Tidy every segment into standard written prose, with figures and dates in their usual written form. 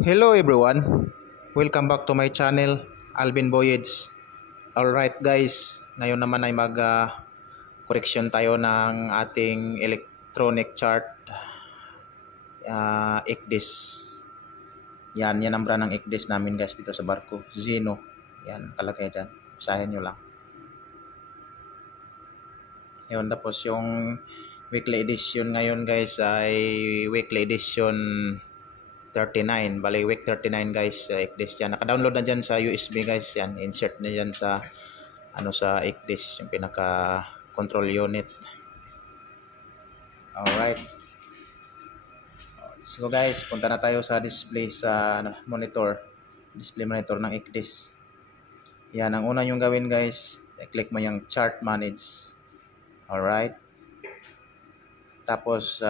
Hello everyone, welcome back to my channel, Alvin Voyage. Alright guys, ngayon naman ay correction tayo ng ating electronic chart, ECDIS. Yan ang brand ng ECDIS namin guys dito sa barko, Zeno. Yan, kalagay dyan, basahin nyo lang. Yun, tapos yung weekly edition ngayon guys ay weekly edition 39, bali week 39 guys, sa ECDIS yan. Naka-download na dyan sa USB guys, yan. Insert na dyan sa sa ECDIS, yung pinaka control unit. Alright, let's go guys, punta na tayo sa display sa display monitor ng ECDIS. Yan, ang una yung gawin guys, click mo yung chart manage. Alright, tapos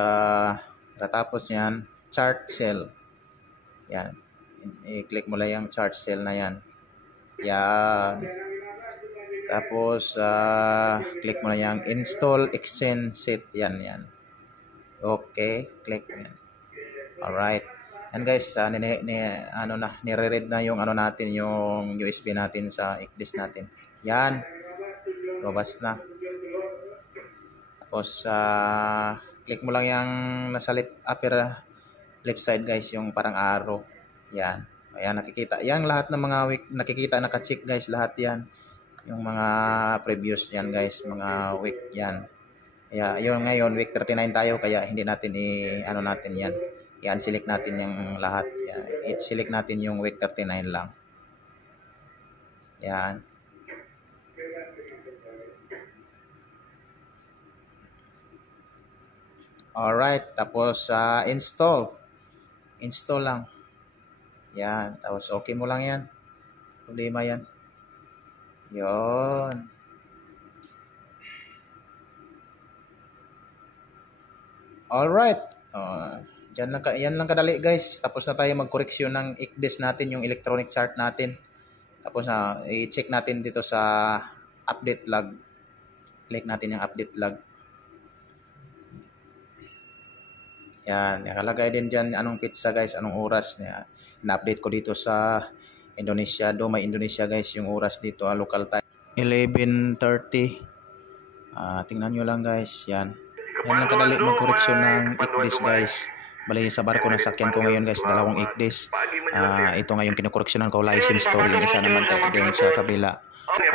katapos yan, chart cell. Yan, i-click mo lang yung chart cell na yan. Yan, tapos click mo na yung install exchange set. Yan. Okay, click yan. Alright, and guys, nire-read na yung natin, yung USB natin sa ECDIS natin. Yan, robust na. Tapos click mo lang yung nasa upper left side guys, yung parang arrow. Yan, ayan, nakikita yan lahat ng mga week, nakikita, naka-check guys lahat yan, yung mga previous yan guys, mga week yan. Yung ngayon week 39 tayo, kaya hindi natin natin yan. Yan, select natin yung lahat. Yan, i-select natin yung week 39 lang. Yan. Alright, tapos install lang. Yan, tapos okay mo lang yan. Problema yan. Yon. Alright. Yan lang kadali guys. Tapos na tayo mag-correction ng ECDIS natin, yung electronic chart natin. Tapos i-check natin dito sa update log. Click natin yung update log. Yan, nakalagay din dyan anong pizza guys, anong oras. Na-update ko dito sa Indonesia. May Indonesia guys yung oras dito, local time 11:30. Tingnan nyo lang guys. Yan lang kadali mag-correction ng ECDIS guys. Bali sa barko na sakyan ko ngayon guys, dalawang ECDIS. Ito ngayon kinukorreksyonan ko, license to. Yung isa naman doon sa kabila,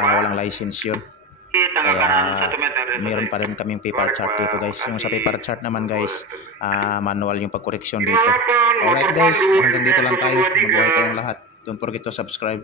walang license yun. Kaya meron pa rin kaming paper chart dito guys. Yung sa paper chart naman guys, manual yung pag-correction dito. Alright guys, hanggang dito lang tayo. Mabuhay tayong lahat. Don't forget to subscribe.